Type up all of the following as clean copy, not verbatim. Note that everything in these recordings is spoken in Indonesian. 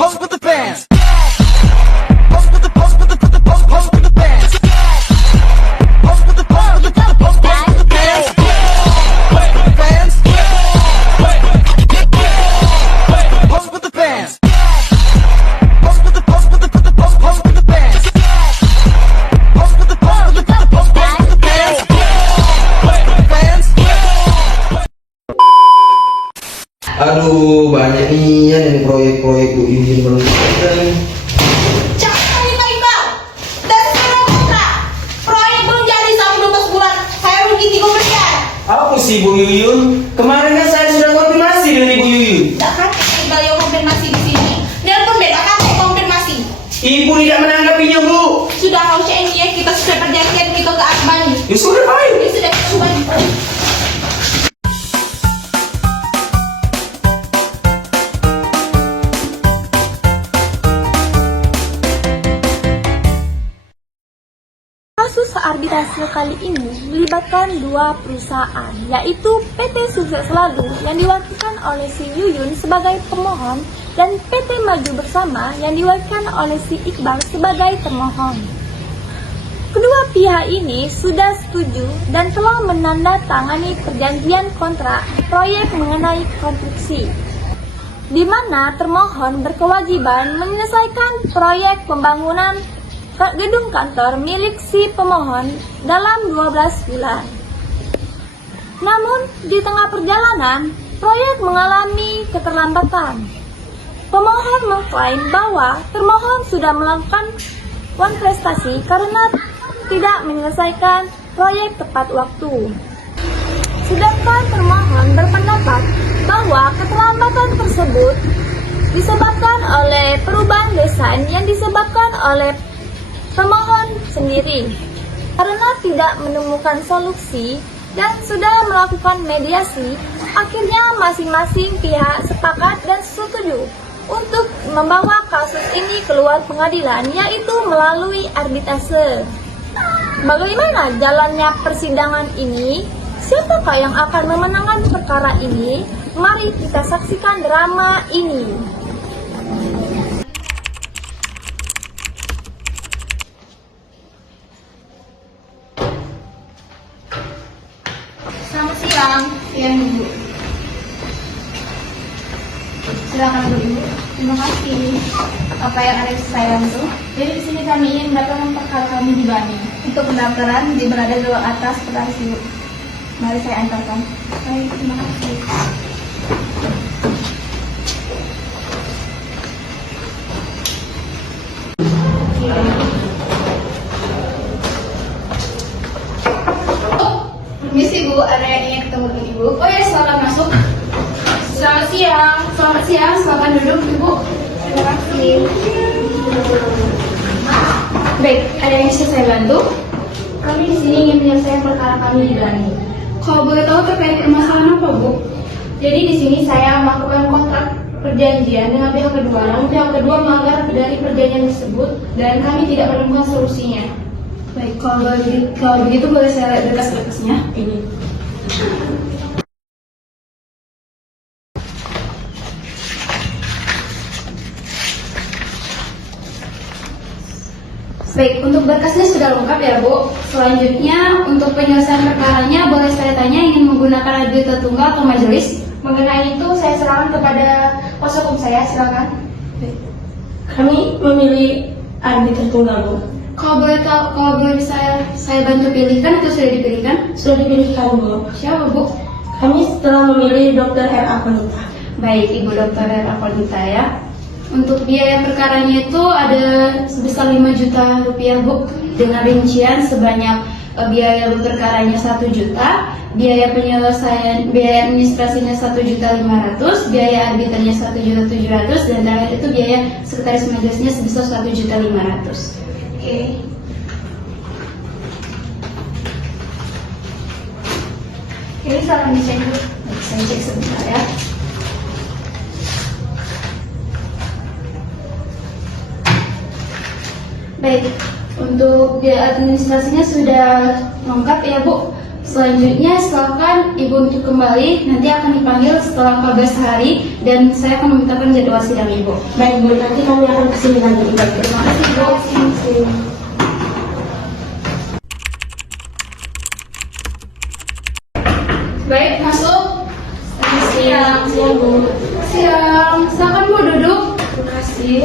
Pose with the fans. Pose with the pose with the pose with the fans. Pose with the pose with the pose with the fans. Pose with the fans. Pose with the fans. Pose with the pose with the pose with the fans. Pose with the pose with the pose with the fans. Pose with the fans. Aduh, banyak nih ya nih proyek-proyek Bu Yuyun belum selesai nih. Jangan imbang. Dan sekarang kontrak. Proyek belum jadi sampai 12 bulan. Saya rugi 3 miliar. Apa sih Bu Yuyun? Kemarin kan saya sudah konfirmasi dengan Ibu Yuyun. Tidak kan Iqbal yang konfirmasi di sini. Nelpon beda kan saya konfirmasi. Ibu tidak menanggapinya Bu. Sudah kau cek ini ya, kita sudah perjanjian kita ke Akbani. Ya sudah baik. Ini sudah coba. Kasus arbitrase kali ini melibatkan dua perusahaan, yaitu PT Sukses Selalu yang diwakilkan oleh si Yuyun sebagai pemohon dan PT Maju Bersama yang diwakilkan oleh si Iqbal sebagai termohon. Kedua pihak ini sudah setuju dan telah menandatangani perjanjian kontrak proyek mengenai konstruksi, di mana termohon berkewajiban menyelesaikan proyek pembangunan gedung kantor milik si pemohon dalam 12 bulan. Namun, di tengah perjalanan, proyek mengalami keterlambatan. Pemohon mengklaim bahwa termohon sudah melakukan prestasi karena tidak menyelesaikan proyek tepat waktu. Sedangkan termohon berpendapat bahwa keterlambatan tersebut disebabkan oleh perubahan desain yang disebabkan oleh pemohon sendiri karena tidak menemukan solusi dan sudah melakukan mediasi. Akhirnya masing-masing pihak sepakat dan setuju untuk membawa kasus ini keluar pengadilan, yaitu melalui arbitrase. Bagaimana jalannya persidangan ini? Siapakah yang akan memenangkan perkara ini? Mari kita saksikan drama ini. Selamat siang. Siang Ibu. Silakan Bu Ibu. Terima kasih. Apa yang ada di saya bantu? Jadi di sini kami ingin mendaftarkan perkara kami di Bani. Untuk pendaftaran berada di ruang atas sekretaris Ibu. Mari saya antarkan. Baik, terima kasih. Permisi Bu, ada yang ingin ketemu dengan Ibu. Oh ya, silakan masuk. Selamat siang. Selamat siang, silakan duduk Ibu. Terima kasih. Baik, ada yang bisa saya bantu? Kami di sini ingin menyelesaikan perkara kami di Bani. Kalau boleh tahu terkait permasalahan apa Bu? Jadi di sini saya melakukan kontrak perjanjian dengan pihak kedua, namun pihak kedua melanggar dari perjanjian tersebut dan kami tidak menemukan solusinya. Baik, kalau begitu boleh saya lihat berkas-berkasnya. Ini. Baik, untuk berkasnya sudah lengkap ya Bu. Selanjutnya untuk penyelesaian perkaranya boleh saya tanya ingin menggunakan arbiter tunggal atau majelis? Mengenai itu saya serahkan kepada kuasa hukum saya, silakan. Baik. Kami memilih arbiter tunggal Bu. Kalau boleh saya bantu pilihkan atau sudah dipilihkan? Sudah dipilihkan Bu. Siapa Bu? Kami telah memilih Dr. R.A. Konita. Baik, Ibu Dr. R.A. Konita ya. Untuk biaya perkaranya itu ada sebesar 5 juta rupiah Bu, dengan rincian sebanyak biaya perkaranya 1 juta, biaya penyelesaian, biaya administrasinya 1.500.000, biaya arbiternya 1.700.000, dan terakhir itu biaya sekretaris majelisnya sebesar 1.500.000. Oke. Ini salah dicek Bu. Saya cek sebentar ya. Baik, untuk biaya administrasinya sudah lengkap ya Bu. Selanjutnya silakan Ibu untuk kembali, nanti akan dipanggil setelah 14 hari dan saya akan memintakan jadwal sidang Ibu. Baik Bu, nanti kami akan kesini lagi. Baik, Terima kasih Bu. Baik, masuk. siang Bu. Siang, silakan Bu duduk. Terima kasih.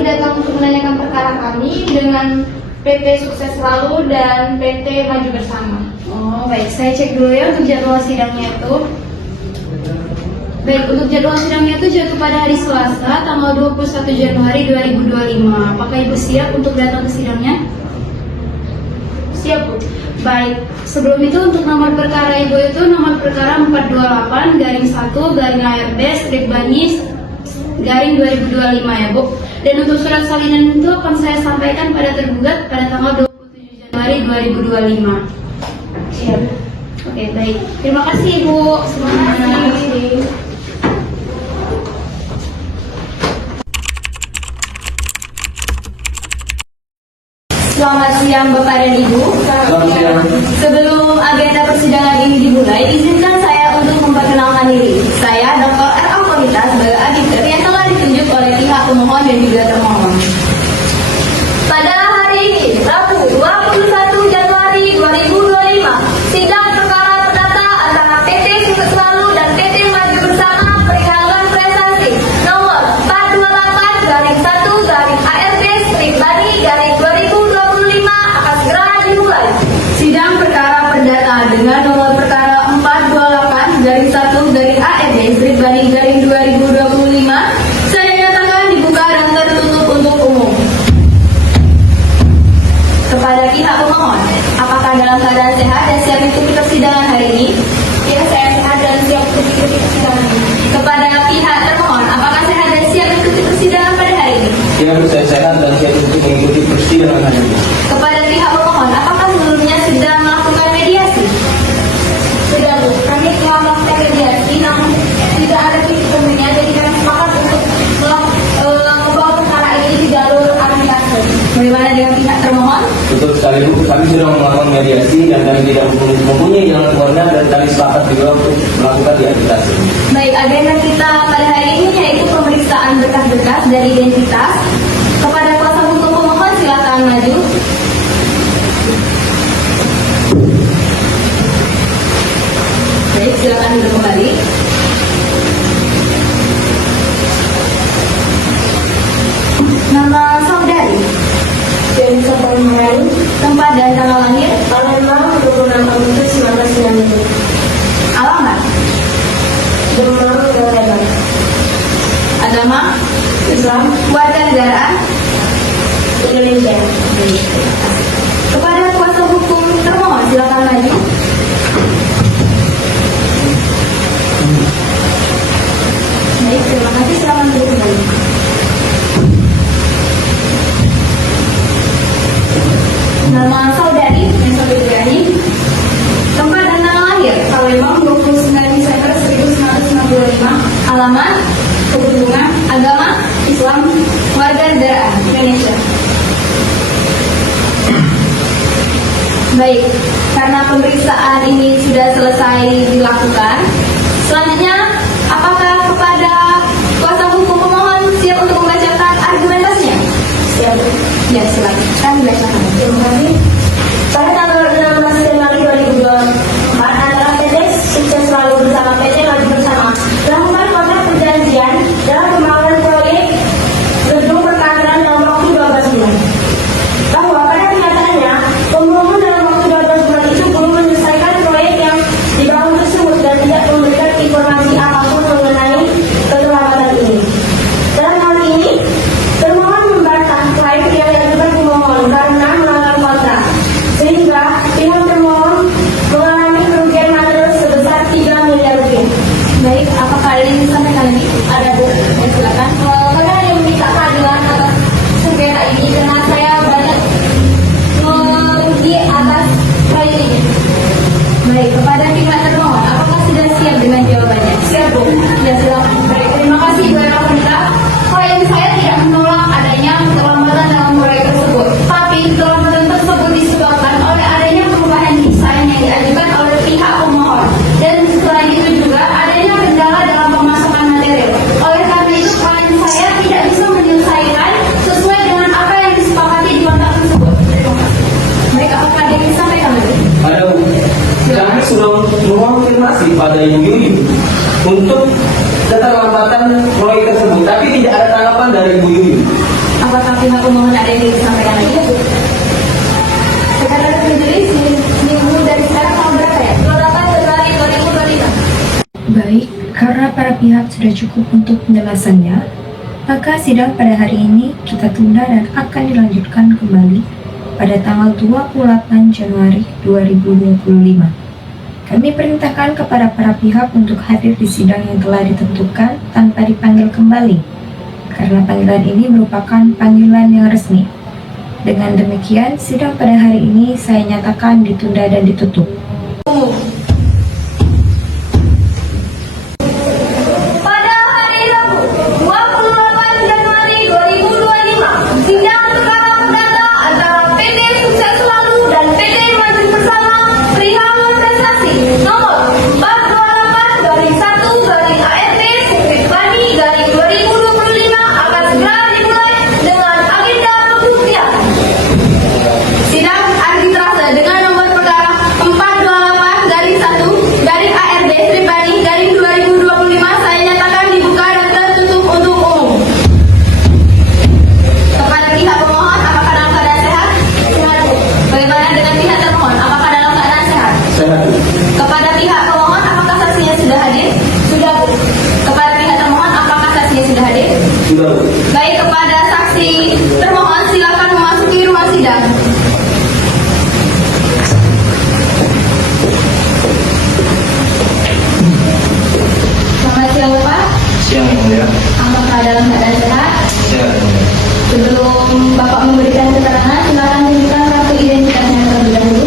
Datang untuk menanyakan perkara kami dengan PT Sukses Selalu dan PT Maju Bersama. Oh, baik. Saya cek dulu ya untuk jadwal sidangnya itu. Baik, untuk jadwal sidangnya itu jatuh pada hari Selasa, tanggal 21 Januari 2025. Apakah Ibu siap untuk datang ke sidangnya? Siap Bu. Baik, sebelum itu untuk nomor perkara Ibu itu nomor perkara 428-1/ARB/Banis/2025 ya Bu. Dan untuk surat salinan itu akan saya sampaikan pada tergugat pada tanggal 27 Januari 2025. Siap. Oke, baik. Terima kasih Ibu. Semangat. Selamat siang Bapak dan Ibu. Selamat siang. Sebelum agenda persidangan ini dimulai, izinkan saya untuk memperkenalkan diri. Saya Dr. R. Alkonita sebagai auditor yang telah ditunjuk oleh pihak pemohon dan juga termohon. Pada hari ini, Rabu 21 Januari 2025, sidang perkara perdata antara PT Sukses Selalu dan PT Maju Bersama perihal prestasi nomor 428-1/ARB/Bani-2025 akan segera dimulai. Sidang perkara perdata dengan nomor perkara 428-1/ARB/Bani-2025 saya nyatakan dibuka dan tertutup untuk umum. Kepada pihak pemohon, apakah dalam keadaan sehat dan siap mengikuti persidangan hari ini? Ya, saya sehat dan siap untuk ikuti persidangan ini. Kepada pihak termohon, apakah sehat dan siap mengikuti persidangan pada hari ini? Ya, saya sehat dan siap untuk mengikuti persidangan hari ini. Kepada pihak pemohon, apakah sebelumnya sudah melakukan mediasi? Sudah Bu, kami telah melakukan mediasi, namun tidak ada titik temunya, jadi kami sepakat untuk membawa perkara ini di jalur arbitrase. Bagaimana dengan pihak termohon? Betul sekali Bu, kami sudah melakukan mediasi dan kami tidak mempunyai jalan keluarnya dan kami sepakat juga untuk melakukan di arbitrase. Baik, agenda kita pada hari ini yaitu pemeriksaan berkas-berkas dan identitas. Kepada kuasa hukum pemohon, silakan maju. Baik, silakan duduk kembali. Nama saudari, Jennifer Permainan, tempat dan tanggal lahir, Palembang, 26 Agustus 1990. alamat, Demam, Jawa Barat. agama, Islam, warga negaraan. Indonesia. Kepada kuasa hukum termohon, silakan maju. Baik, terima kasih. Selamat duduk kembali. Nama saudari, Nestor Ibrahim. Tempat dan tanggal lahir, Palembang, 29 Desember 1995. Alamat, Kebun Bunga. Agama, Islam. Warga negaraan, Indonesia. Baik, karena pemeriksaan ini sudah selesai dilakukan, selanjutnya apakah kepada kuasa hukum pemohon siap untuk membacakan argumentasinya? Siap. Ya, silakan. Kami bacakan. Terima kasih. Pada tanggal 16 Januari 2024, antara PT Sukses Selalu bersama PT Maju Bersama melakukan kontrak perjanjian dalam pembangunan proyek gedung perkantoran dalam waktu 12 bulan. Bahwa pada kenyataannya, pemohon dalam waktu 12 bulan itu belum menyelesaikan proyek yang dibangun tersebut dan tidak memberikan informasi untuk keterlambatan proyek tersebut, tapi tidak ada tanggapan dari Ibu Yuyun. Apakah pihak pemohon ada yang ingin disampaikan lagi ya Bu? Sekarang tertulis minggu dari sekarang tahun berapa ya? 28 Februari 2025. Baik, karena para pihak sudah cukup untuk penjelasannya, maka sidang pada hari ini kita tunda dan akan dilanjutkan kembali pada tanggal 28 Januari 2025. Kami perintahkan kepada para pihak untuk hadir di sidang yang telah ditentukan tanpa dipanggil kembali, karena panggilan ini merupakan panggilan yang resmi. Dengan demikian, sidang pada hari ini saya nyatakan ditunda dan ditutup. Pada hari Rabu, 28 Januari 2025, sidang perkara perdata antara PT Sukses Selalu dan PT Maju Bersama perihal prestasi nomor 428/1/ART/Bani/2025 akan segera dimulai dengan agenda pembuktian. Sidang arbitrase dengan nomor perkara 428/1/ART/Bani/2025 saya nyatakan dibuka dan tertutup untuk umum. Kepada pihak pemohon, apakah dalam keadaan sehat? Sehat. Bagaimana dengan pihak termohon? Apakah dalam keadaan sehat? Sehat. Kepada pihak pemohon, apakah saksinya sudah hadir? Sudah, Bu. Kepada pihak termohon, apakah saksinya sudah hadir? Sudah. Baik, kepada saksi termohon silakan memasuki ruang sidang. Selamat siang, Bapak. Siang yang mulia. Apakah dalam keadaan sehat? Siang yang mulia. Sebelum Bapak memberikan keterangan, silakan tunjukkan kartu identitasnya terlebih dahulu.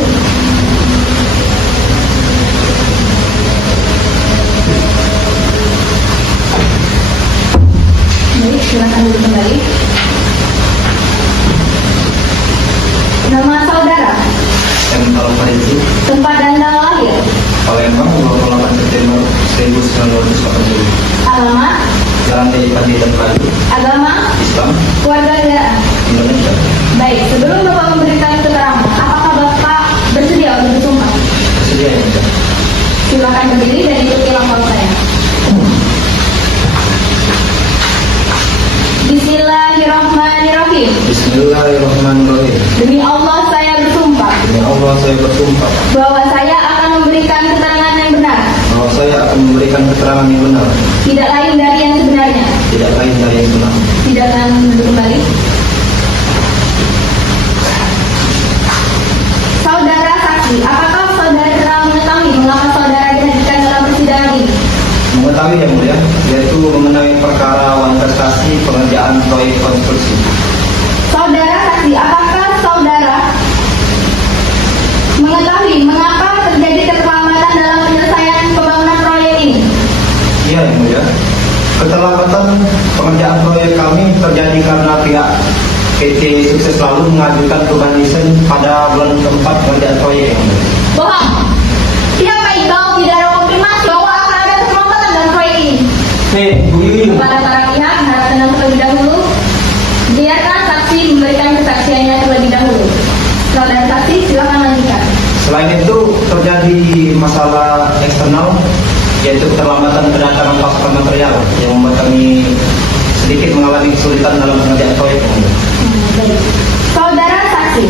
Baik, silakan duduk kembali. Nama saudara, Empal Farisi, tempat dan tanggal lahir, Palembang, 28 September 1980. alamat, Jalan T. Panditan Padu, agama, Islam, keluarga negaraan. Indonesia. Baik, sebelum Bapak memberikan keterangan, apakah Bapak bersedia untuk bersumpah? Sedia yang mulia. Silakan berdiri dan ikuti langkah saya. Bismillahirrahmanirrahim. Bismillahirrahmanirrahim. Demi Allah saya bersumpah Demi Allah saya bersumpah bahwa saya akan memberikan keterangan yang benar, bahwa saya akan memberikan keterangan yang benar, tidak lain dari yang sebenarnya. tidak lain dari yang benar. Silakan duduk kembali. Saudara saksi, apakah saudara telah mengetahui mengapa saudara dihadirkan dalam persidangan ini? Mengetahui yang mulia, yaitu mengenai perkara wanprestasi pengerjaan proyek konstruksi. Saudara saksi, apakah saudara mengetahui mengapa terjadi keterlambatan dalam penyelesaian pembangunan proyek ini? Iya yang mulia, keterlambatan pengerjaan proyek kami terjadi karena pihak PT Sukses Selalu mengajukan perubahan desain pada bulan keempat pengerjaan proyek yang mulia. Bohong. Siapa yang tahu tidak ada konfirmasi bahwa akan ada keterlambatan dalam proyek ini? Bu Yuyun, Kepada para pihak, harap tenang terlebih dahulu. Biarkan saksi memberikan kesaksiannya terlebih dahulu. Saudara saksi, silakan lanjutkan. selain itu terjadi masalah eksternal, yaitu keterlambatan kedatangan pasokan material yang membuat kami sedikit mengalami kesulitan dalam pengerjaan proyek yang mulia. Baik. Saudara saksi,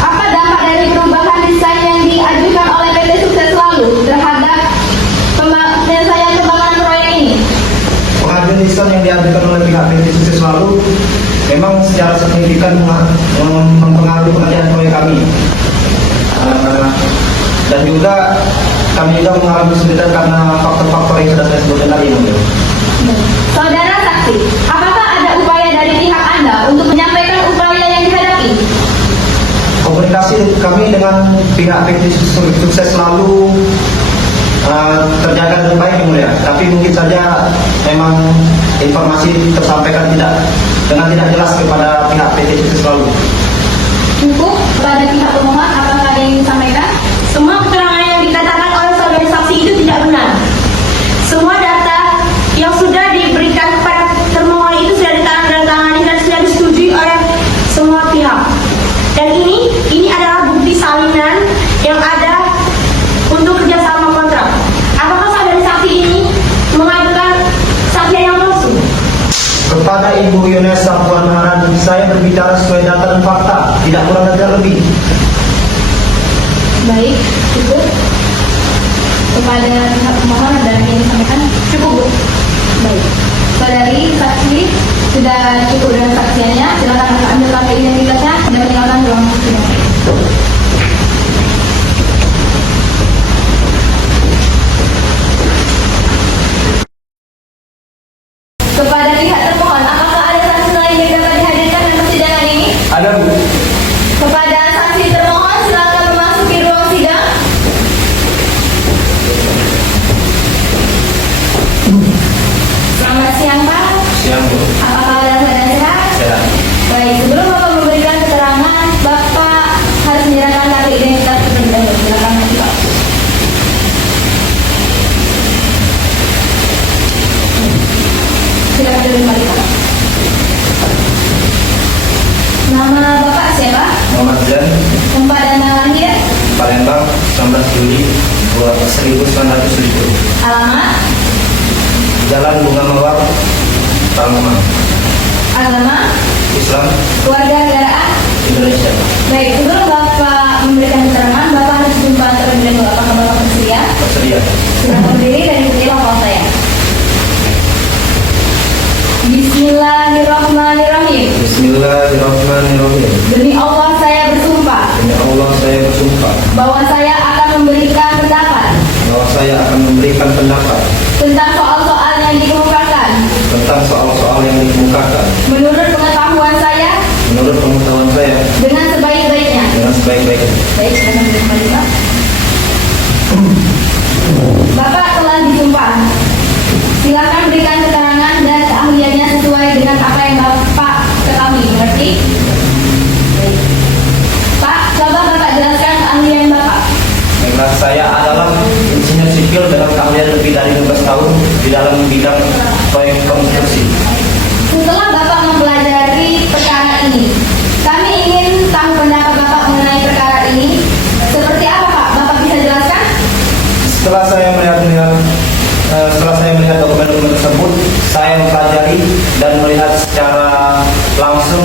apa dampak dari perubahan desain yang diajukan oleh PT Sukses Selalu terhadap penyelesaian pembangunan proyek ini? Pengajuan desain yang diajukan oleh pihak PT Sukses Selalu memang secara signifikan mempengaruhi pengerjaan proyek kami. Dan juga kami juga mengalami kesulitan karena faktor-faktor yang sudah saya sebutkan tadi. Saudara saksi, apakah ada upaya dari pihak Anda untuk menyampaikan upaya yang dihadapi? Komunikasi kami dengan pihak PT Sukses Selalu terjaga dengan baik yang mulia, tapi mungkin saja memang informasi tersampaikan dengan tidak jelas kepada pihak PT Sukses Selalu. Cukup. Kepada pihak pemohon, apakah ada yang disampaikan? Semua keterangan yang dikatakan oleh saudara saksi itu tidak benar. Semua data yang sudah diberikan kepada termohon itu sudah ditandatangani dan sudah disetujui oleh semua pihak. Dan ini adalah bukti salinan yang ada untuk kerjasama kontrak. Apakah saudara saksi ini Ibu Yunesa Puan Maharani, saya berbicara sesuai data dan fakta, tidak kurang dan tidak lebih. Baik, cukup. Kepada pihak pemohon ada yang ingin disampaikan? Cukup, Bu. Baik. Saudari saksi sudah cukup dengan saksiannya. Silakan Bapak ambil kartu identitasnya dan meninggalkan ruang sidang. Kepada pihak termohon, apakah ada saksi lain yang dapat dihadirkan dalam persidangan ini? Ada, Bu. Kepada saksi termohon, silakan memasuki ruang sidang. Selamat siang, Pak. Siang, Bu. Apakah dalam keadaan sehat? Sehat. Baik, sebelum Bapak memberikan keterangan, Bapak harus menyerahkan kartu identitas terlebih dahulu. Silakan maju, Pak. Silakan duduk kembali, Pak. Nama Bapak siapa? Muhammad Jan, Tempat dan tanggal lahir? Palembang, 19 Juli 1970. Alamat? Jalan Bunga Mawar, Palembang. Agama? Islam, Keluarga negaraan? Indonesia. Baik, sebelum Bapak memberikan keterangan, Bapak harus jumpa terlebih dahulu. Apakah Bapak bersedia? Bersedia. Silakan berdiri dan ikuti langkah saya. Bismillahirrahmanirrahim. Bismillahirrahmanirrahim. Demi Allah saya bersumpah Demi Allah saya bersumpah bahwa saya akan memberikan pendapat bahwa saya akan memberikan pendapat tentang soal-soal yang dikemukakan tentang soal-soal yang dikemukakan menurut pengetahuan saya menurut pengetahuan saya dengan sebaik-baiknya. dengan sebaik-baiknya. Baik, silakan duduk kembali, Pak. Bapak telah disumpah. Silakan berikan keterangan dan keahliannya sesuai dengan apa yang Bapak ketahui. Mengerti? Baik. Pak, coba Bapak jelaskan keahlian Bapak. Baiklah, saya adalah insinyur sipil dengan keahlian lebih dari 15 tahun di dalam bidang proyek konstruksi. Setelah Bapak mempelajari perkara ini, kami ingin tahu pendapat Bapak mengenai perkara ini. Seperti apa, Pak? Bapak bisa jelaskan? Setelah saya melihat dokumen-dokumen tersebut, saya mempelajari dan melihat secara langsung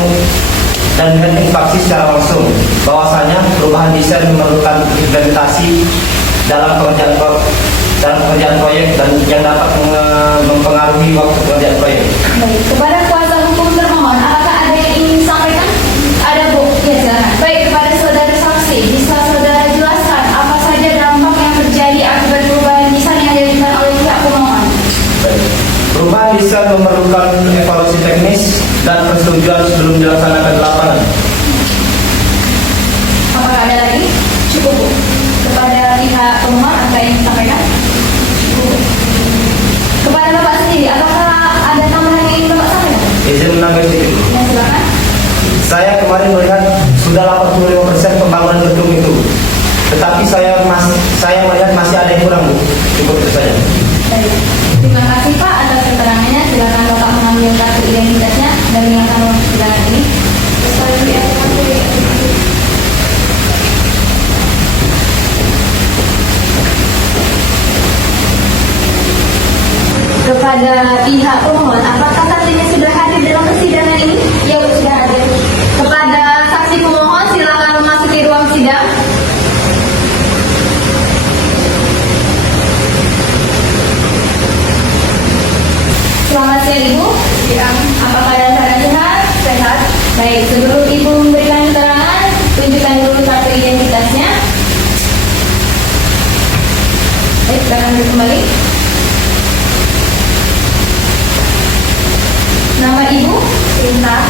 dan melihat faksi secara langsung bahwasanya perubahan desain memerlukan implementasi dalam pekerjaan proyek dan yang dapat mempengaruhi waktu pekerjaan proyek. Baik. Kepada kuasa hukum termohon, apakah ada yang ingin disampaikan? Ada, Bu. Ya, silakan. Baik, kepada saudara saksi, bisa saudara jelaskan apa saja dampak yang terjadi akibat perubahan desain yang dilakukan oleh pihak pemohon? Perubahan desain memerlukan evaluasi teknis dan persetujuan sebelum dilaksanakan di lapangan. Apakah ada lagi? Cukup, Bu. Kepada pihak pemohon, apa yang disampaikan? Cukup, Bu. Kepada Bapak sendiri, apakah ada tambahan yang ingin Bapak sampaikan? Izin menambah sedikit. Ya, silakan. Saya kemarin melihat sudah 85% pembangunan gedung itu, tetapi saya melihat masih ada yang kurang, Bu. Cukup itu saja. Baik. Terima kasih, Pak, atas keterangannya. Silakan Bapak mengambil kartu identitasnya dan meninggalkan ruang persidangan ini. Kepada pihak pemohon, apakah saksinya sudah hadir dalam persidangan ini? Ya, Bu, sudah hadir. Kepada saksi pemohon, silakan memasuki ruang sidang. Selamat siang, Ibu. Siang. Apakah keadaan saudara sehat? Sehat. Baik, sebelum Ibu memberikan keterangan, tunjukkan dulu kartu identitasnya. Baik, silakan duduk kembali. Nama Ibu? Sinta.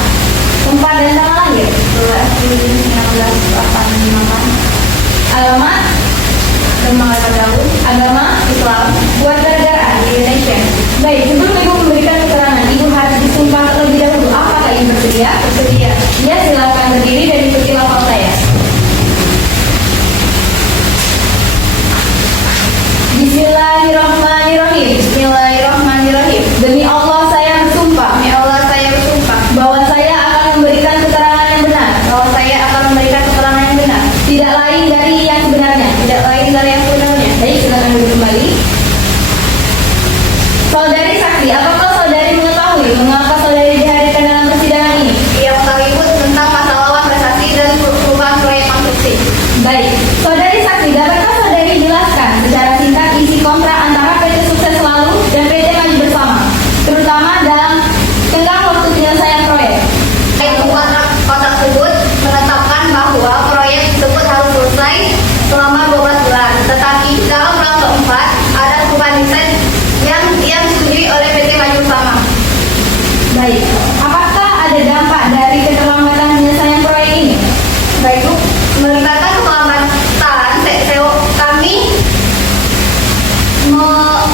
Tempat dan tanggal lahir? 12 Juli 1988. Agama? Demang Daud. Agama? Islam. Keluarga negaraan Indonesia. Baik, sebelum Ibu memberikan keterangan, Ibu harus disumpah terlebih dahulu. Apakah Ibu bersedia? Bersedia. Ya, silakan berdiri dan ikuti langkah saya. Bismillahirrahmanirrahim. Bismillahirrahmanirrahim. Demi Allah saya bersumpah. Demi Allah saya bersumpah bahwa saya akan memberikan keterangan yang benar. Bahwa saya akan memberikan keterangan yang benar. Tidak lain dari yang sebenarnya. Tidak lain dari yang sebenarnya. Baik, silakan duduk kembali. Saudari saksi, apakah saudari mengetahui mengapa saudari dihadirkan Baik, apakah ada dampak dari keterlambatan penyelesaian proyek ini? Baik Bu, melibatkan keterlambatan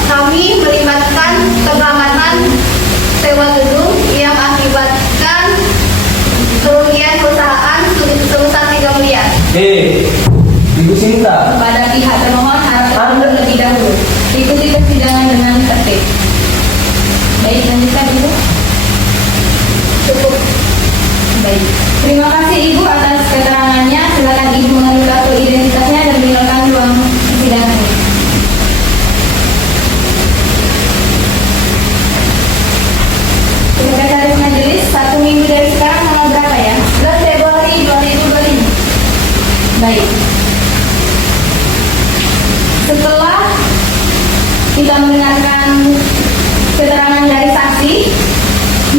kami melibatkan keterlambatan sewa gedung yang akibatkan kerugian perusahaan sebesar 3 miliar. Ibu Sinta. Kepada pihak termohon harap terlebih dahulu ikuti persidangan dengan tertib. Baik, lanjutkan Ibu. Cukup. Baik, terima kasih Ibu atas keterangannya. Silakan Ibu mengambil kartu identitasnya dan meninggalkan ruang persidangan ini. Sekretaris Majelis, 1 minggu dari sekarang tanggal berapa ya? 11 Februari 2025. Baik. Setelah kita mendengarkan keterangan dari saksi,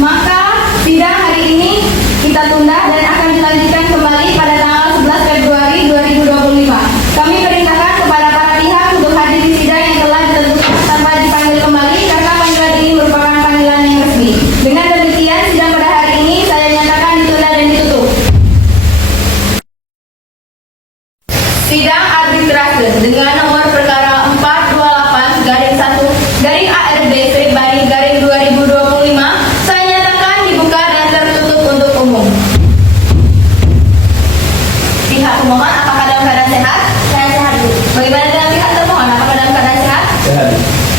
maka sidang hari ini kita tunda dan akan dilanjutkan kembali pada tanggal 11 Februari 2025. Kami perintahkan kepada para pihak untuk hadir di sidang yang telah ditentukan tanpa dipanggil kembali karena panggilan ini merupakan panggilan yang resmi. Dengan demikian, sidang pada hari ini saya nyatakan ditunda dan ditutup. Sidang arbitrase dengan nomor perkara 428-1/ARB/2025 saya nyatakan dibuka dan tertutup untuk umum. Pihak pemohon apakah dalam keadaan sehat? Saya sehat Bu. Bagaimana dengan pihak termohon? Apakah dalam keadaan sehat?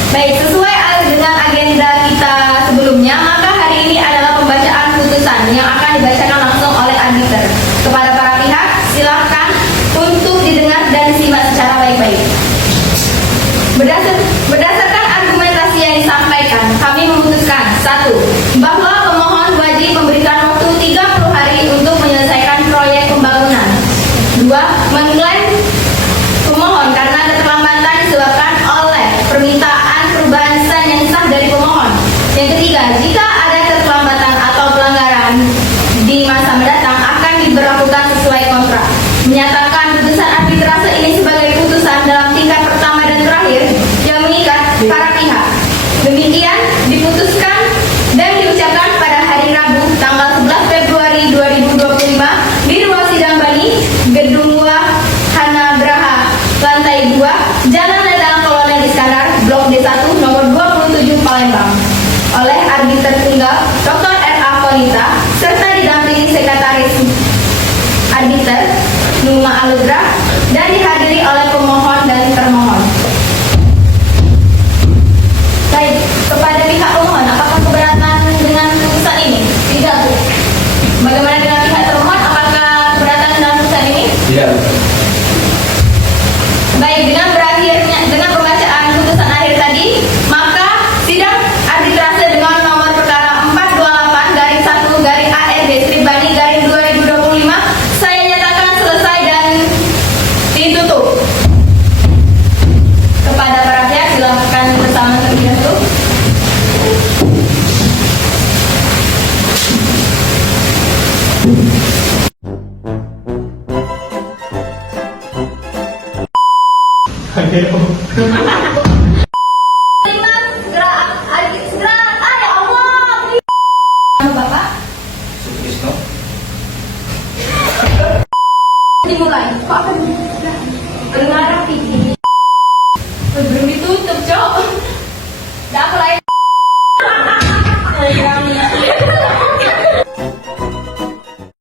Baik, sesuai dengan agenda kita sebelumnya, maka hari ini adalah pembacaan putusan yang akan dibacakan langsung oleh arbiter. Kepada para pihak, silakan untuk didengar dan disimak secara baik-baik. Berdasarkan argumentasi yang disampaikan, kami memutuskan 1. Bahwa pemohon wajib memberikan waktu 30 hari untuk menyelesaikan proyek pembangunan. 2. Menilai pemohon karena keterlambatan disebabkan oleh permintaan perubahan desain yang sah dari pemohon. Yang ketiga, jika ada keterlambatan atau pelanggaran di masa mendatang akan diberlakukan sesuai kontrak. Menyatakan putusan arbitrase ini sebagai putusan dalam tingkat pertama dan terakhir yang mengikat para pihak. Demikian diputuskan dan diucapkan pada hari Rabu tanggal 11 Februari 2025 di ruang sidang Bani, Gedung Wahana Graha, lantai 2, Jalan Ledang Kolonel Iskandar, Blok D1, nomor 27 Palembang, oleh arbiter tunggal Dr. R.A. Konita serta didampingi sekretaris arbiter Numa Aludra dan dihadiri oleh pemohon dan termohon. Baik, kepada pihak pemohon, apakah keberatan dengan putusan ini? Tidak, Bu. Bagaimana dengan pihak termohon? Apakah keberatan dengan putusan ini? Tidak. Baik, dengan pembacaan putusan akhir tadi, maka sidang arbitrase dengan nomor perkara 428-1/ARB/Bani-2025 saya nyatakan selesai dan ditutup. Kepada para pihak silakan bersama terlebih dahulu. Bapak, Sukrisno. dimulai. Kok akan dengar rapi? Belum ditutup, Cok.